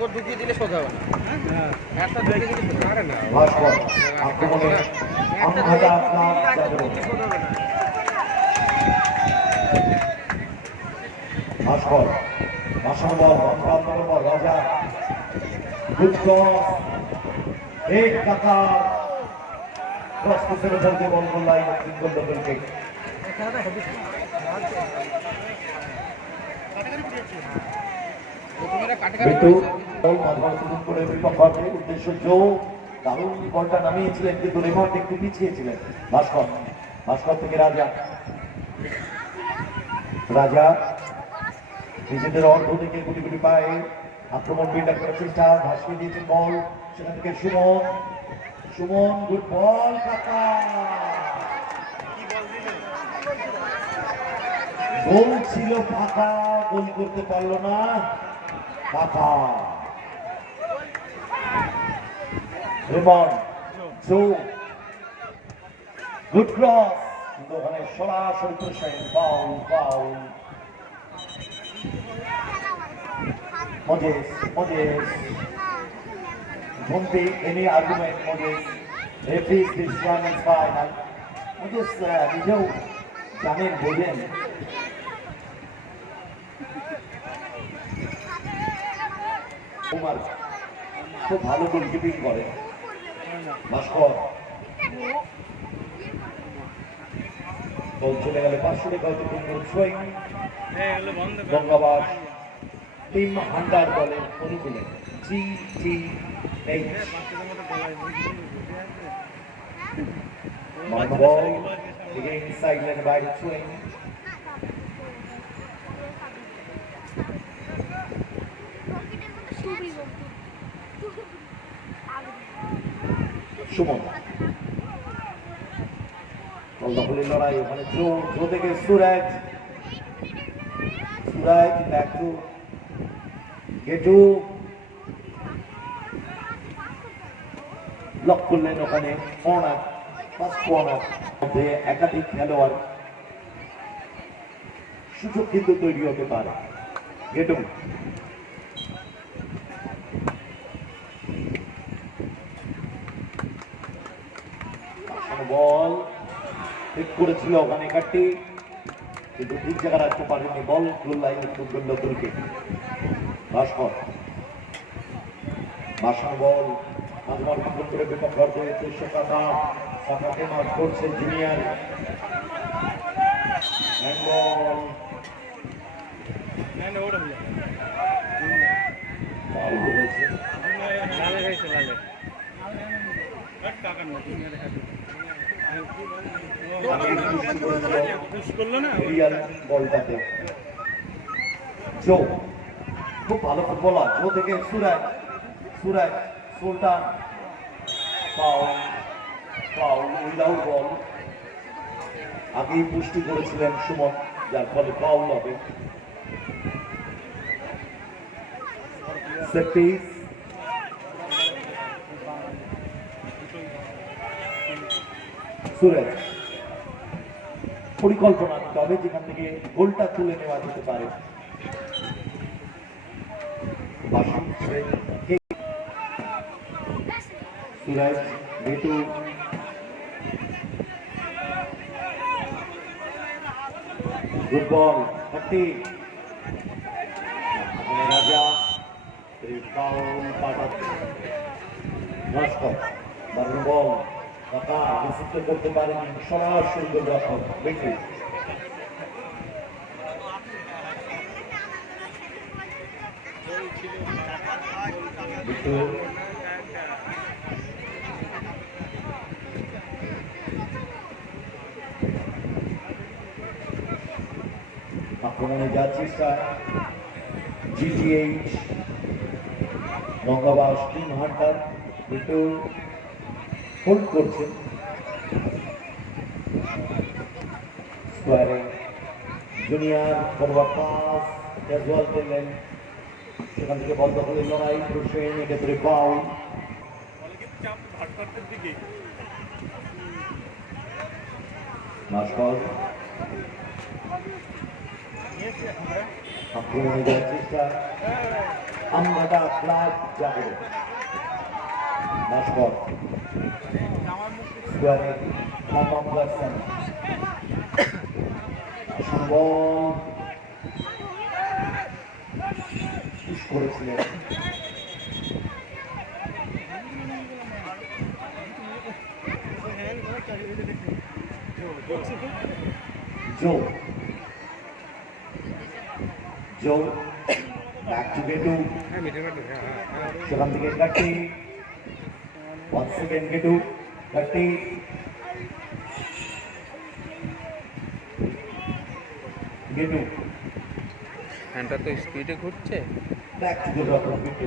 ও ঢুকিয়ে দিলে শোধ হবে না। একটা ঢুকিয়ে দিলে শোধ হবে না। ভাস্কর আক্রমণে একটা আমহাদা ঢুকিয়ে শোধ হবে না। ভাস্কর ভাষণ বল নম্বর রাজা গুপ্ত एक টাকা 10 বছর বলতে ball line single double kick Bittu ball মাঝমাঠ করে বিপক্ষের উদ্দেশ্য জো দারুণ বলটা নামিয়েছিলেন কিন্তু রেকর্ড একটু পিছিয়ে ছিলেন ভাস্কর ভাস্কর থেকে রাজা রাজা নিজেদের অর্ধ থেকে গুটি গুটি পায়ে আক্রমণ বিল্ডার করার চেষ্টা ভাসিয়ে দিয়েছেন বল সেখান থেকে সুমন সুমন গুড বল কাকা গোল ছিল ফাঁকা গোল করতে পারলো না কাকা রেমন জো গুড ক্রস কিন্তু ওখানে সরাসরি প্রসায় foul foul Moses, don't take any argument, Moses. Referee's decision is final. Moses, নিজেও জানেন বোঝেন কুমার খুব ভালো গোলকিপিং করে ভাস্কর বল চলে গেলে 500 টাকা হয়তো সুইং বঙ্গাবাস টিম হান্ডার দলের অনুকূলে GTH ball again sideline by the swing Suman বল দখলের লড়াই ওখানে জো থেকে সুরাজ ব্যাক টু গেটু ব্লক করলেন ওখানে কর্নার ফার্স্ট কর্নার মধ্যে একাধিক খেলোয়াড় সুযোগ কিন্তু তৈরি হতে পারে গেটু বল ঠিক করেছিল ওখানে কাটটি কিন্তু ঠিক জায়গা রাখতে পারেনি বল গোল লাইনে সুন্দর তুলকে ভাস্কর ভাষণ বল আমার বিপদ করে বিপক্ষের হয়েছে সেটা সাফাকে মার করছে জুনিয়র হ্যান্ডবল বলটাতে জো খুব ভালো ফুটবলার জো থেকে সুরাজ সুলতান ফাউল উইদাউট বল আগেই পুষ্টি করেছিলেন সুমন যার ফলে ফাউল হবে সুরাজ পরিকল্পনা তবে যেখান থেকে গোলটা তুলে নেওয়া যেতে পারে সুরাজ বেটু গুড বল রাজা ভাস্কর দারুণ বল কাকা রিসিভ করতে পারেনি সরাসরি গোল রক্ষক বেটু আক্রমণে যাওয়ার চেষ্টা GTH বঙ্গাবাস টিম হান্টার একটু হোল্ড করছেন স্কোয়ারে জুনিয়র ফরওয়ার্ড পাস ক্যাজুয়াল করলেন সেখান থেকে বল দখলের লড়াই প্রসেন এক্ষেত্রে ফাউল ভাস্কর আক্রমণে যাওয়ার চেষ্টা আমগাদা ক্লাব জাগো ভাস্কর স্কোয়ারে মোহাম্মদ হাসান বল পুশ করেছিলেন জো জো back to Getu সেখান থেকে কাটি once again Getu কাটি Getu হ্যান্ডটা তো স্পিডে ঘুরছে back to the rock of Getu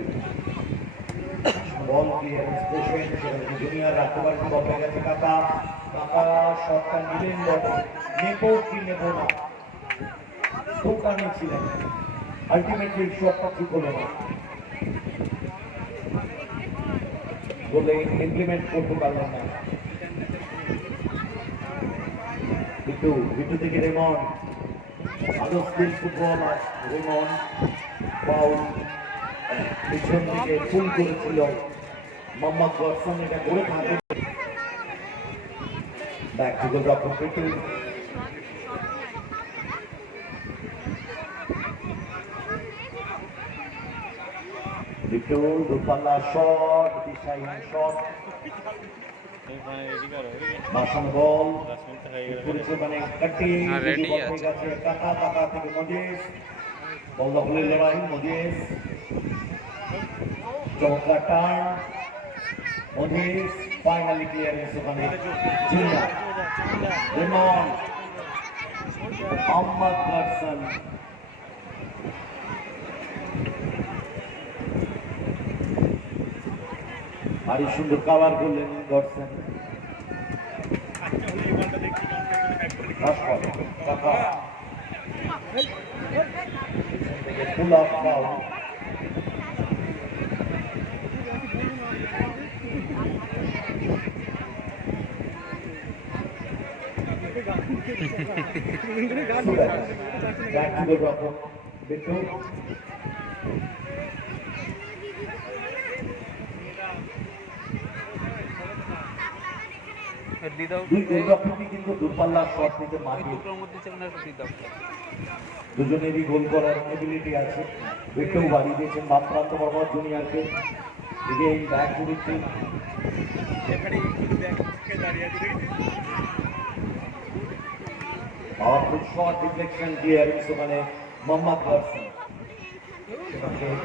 ball clearance potion সেখান থেকে জুনিয়র রাখবার বল পেয়ে গেছে কাকা কাকা শটটা নিলেন বটে নেবো কি নেবো না দোকানে ছিলেন আলটিমেটলি শটটা ঠিক হলো না বলে ইমপ্লিমেন্ট করতে পারলেন না কিন্তু ভিতর থেকে রেমন আরো স্কিল ফুটবলার রেমন পাউল পিছন থেকে ফুল করেছিল মোহাম্মদ ওয়াটসন এটা করে থাকে back to the drop of পিটু Victor, Dupalla shot, Dishayan shot. Masan ball. Purisu bane cutting. Ready ache. Kaka kaka theke Moses. Ball da bole larai Moses. Chokka turn. Moses finally clearance bane. Junior. Raymond. Ahmad Garson. আরে সুন্দর cover করলেন Godson full of foul back to the drop of Bittu কিন্তু দূরপাল্লা shot নিতে মারিয়ে দুজনেরই গোল করার ability আছে বিট্টু বাড়িয়ে দিয়েছেন বাম প্রান্ত বরাবর জুনিয়রকে again back to Bittu powerful shot deflection clearance ওখানে মোহাম্মদ হাসান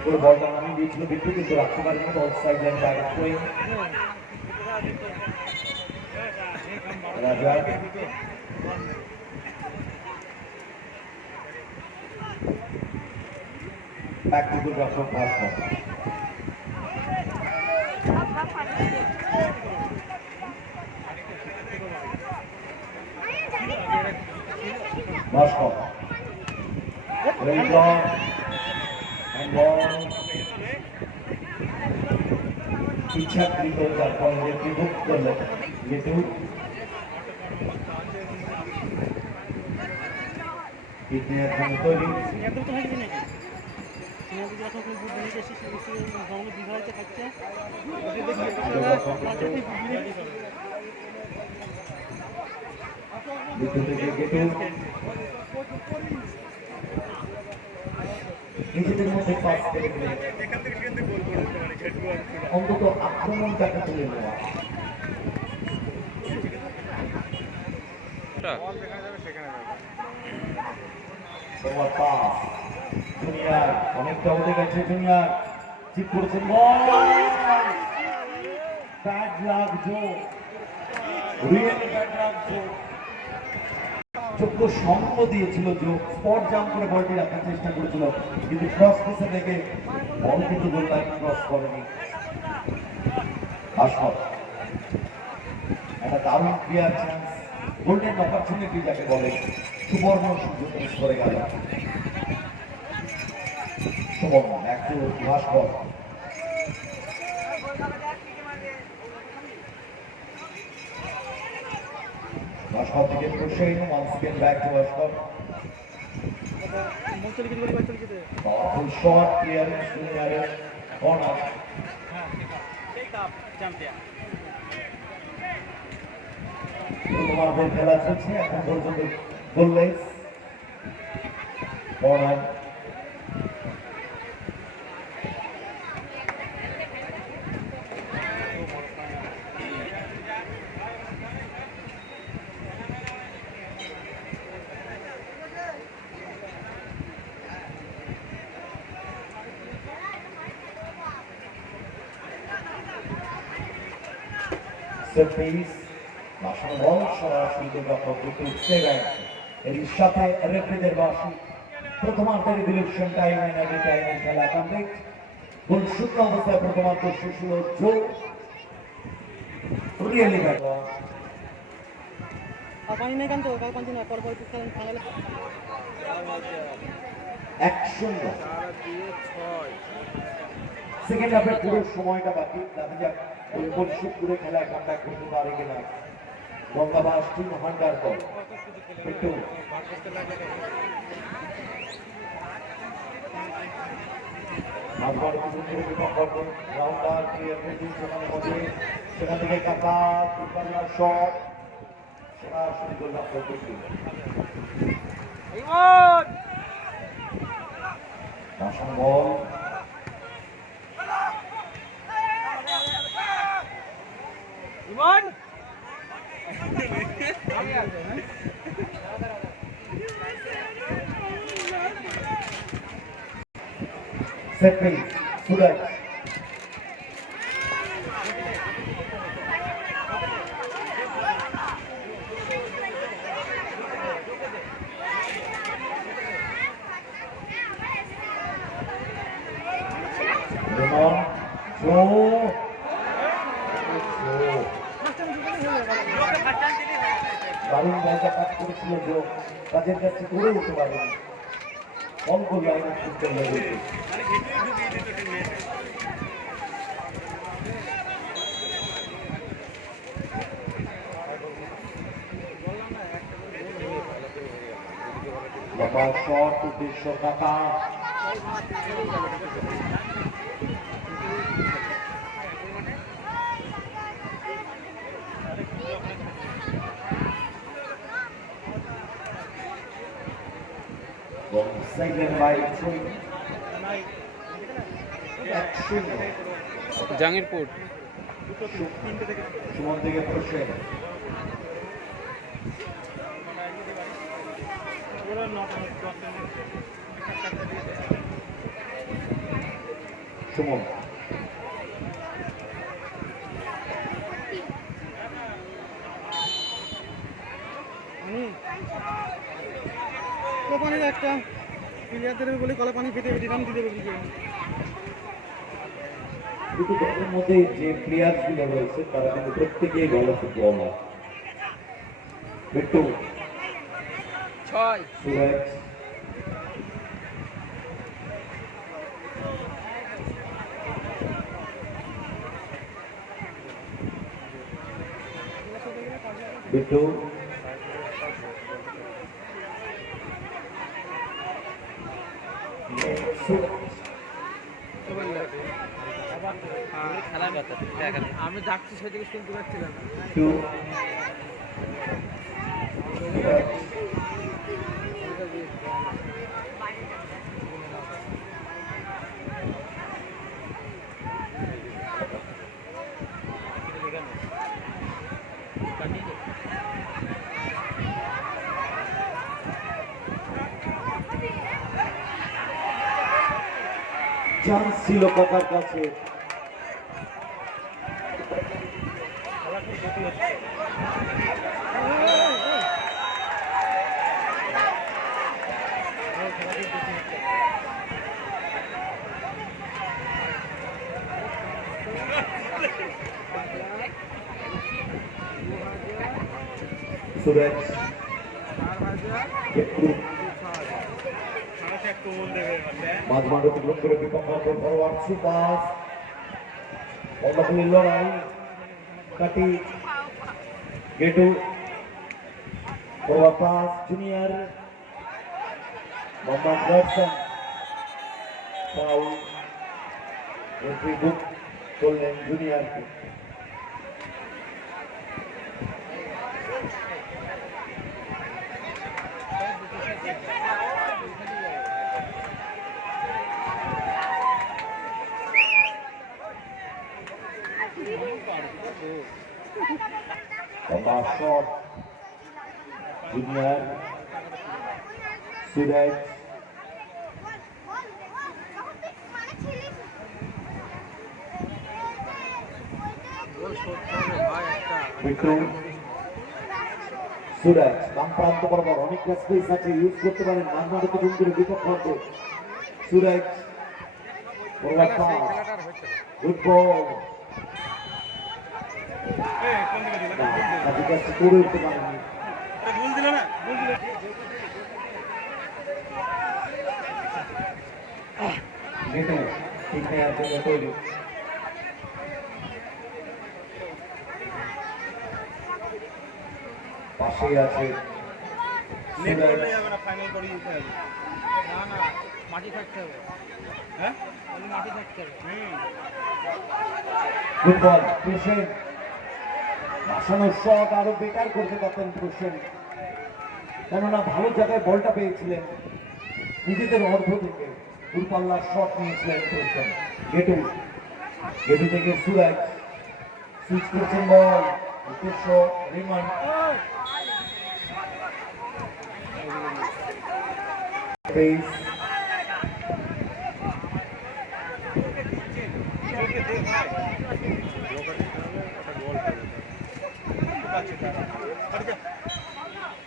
পুরো বলটা নামিয়ে দিয়েছিল বিট্টু কিন্তু রাখতে পারেনি ball side line direct going Raja back to the drop of Bhaskar Bhaskar very long and ball ইচ্ছাকৃত যার ফলে বিভুক করলেন যেহেতু এখন তৈরি নিজেদের মধ্যে পাস করে অন্তত আক্রমণটাকে তুলে নেওয়া জুনিয়র অনেকটা উঠে গেছে জুনিয়র ঠিক করেছেন ব্যাড লাক জো রিয়েলি ব্যাড লাক জো যোগ্য সঙ্গ দিয়েছিল জো স্পট জাম্প করে বলটি রাখার চেষ্টা করেছিল কিন্তু ক্রস পিসে থেকে বল কিন্তু গোল লাইন ক্রস করেনি ভাস্কর একটা দারুণ ক্লিয়ার চান্স গোল্ডেন অপরচুনিটি যাকে বলে সুবর্ণ সুযোগ মিস করে গেল সুবর্ণ একটু ভাস্কর ভাস্কর থেকে প্রসেন once again back to Bhaskar powerful shot clearance junior corner. তোমাদের খেলা চলছে এখন পর্যন্ত গোললেস কর্নার। Surface বাসন বল সরাসরি এর সাথে রেফারিদের বাসন প্রথমার্ধের ডিলিউশন টাইম এনার্জি টাইমের খেলা কমপ্লিট। গোল শূন্য অবস্থায় প্রথমার্ধ শেষ হলো জো রিয়েলি ব্যাড সেকেন্ড হাফের পুরো সময়টা বাকি। দেখা যাক ওই পরিশোধ করে খেলায় কমব্যাক করতে পারে কিনা গঙ্গাবাস টিম হান্ডার বল একটু সেখান থেকে কাকা শট সরাসরি গোল বল set piece Suraj Lemon Joe দারুণ বলটা কাজ করেছিল যে কাজের কাছে করে উঠতে পারেনি অল্প লাইনে করতে লেগেছে। শট উদ্দেশ্য কাকা second by জাঙ্গিরপুর সুমন থেকে প্রশ্ন সুমন একটা প্লেয়ারদের বলে কলা পানি ফেটে ফেটে নাম দিতে পারি দুটো দলের মধ্যে যে প্লেয়ার গুলো রয়েছে তারা কিন্তু প্রত্যেকেই ভালো ফুটবলার। বিট্টু 6 সুরেশ বিট্টু আমি যাচ্ছি সেদিকে শুনতে পাচ্ছিলাম চান্স ছিল কাকার কাছে সুরেশ মাঝমাঠ অতিক্রম করে বিপক্ষের ফরওয়ার্ড সুপাস অল্লাপুরের লড়াই কাটি গেটু ফরওয়ার্ড পাস জুনিয়র মোহাম্মদ রহসান ফাউল রেফারি বুক করলেন জুনিয়রকে। লম্বা শট জুনিয়র সিরাজ সুরাজ বাম প্রান্ত বরাবর অনেকটা স্পেস আছে, ইউজ করতে পারেন মাঝমাঠে তো করে বিপক্ষ প্রান্তে সুরাজ গুড বল করে উঠতে পারেনি। গোল দিল না, গোল দিল। ঠিক নেই আর জন্য তৈরি। পাশেই আছে লেট করলে যাবে না, ফাইনাল করে দিতে হবে। না না, মাটি থাকতে হবে। হ্যাঁ, মাটি থাকতে হবে। গুড বল ক্রিসেন, বাসানোর শট আরো বেটার করতে পারতেন ক্রিসেন, কেননা ভালো জায়গায় বলটা পেয়েছিলেন নিজেদের অর্ধ থেকে, দূরপাল্লার শট নিয়েছিলেন ক্রিসেন। গেটু থেকে সুরাজ সুইচ করছেন বল, উদ্দেশ্য রিমান পেস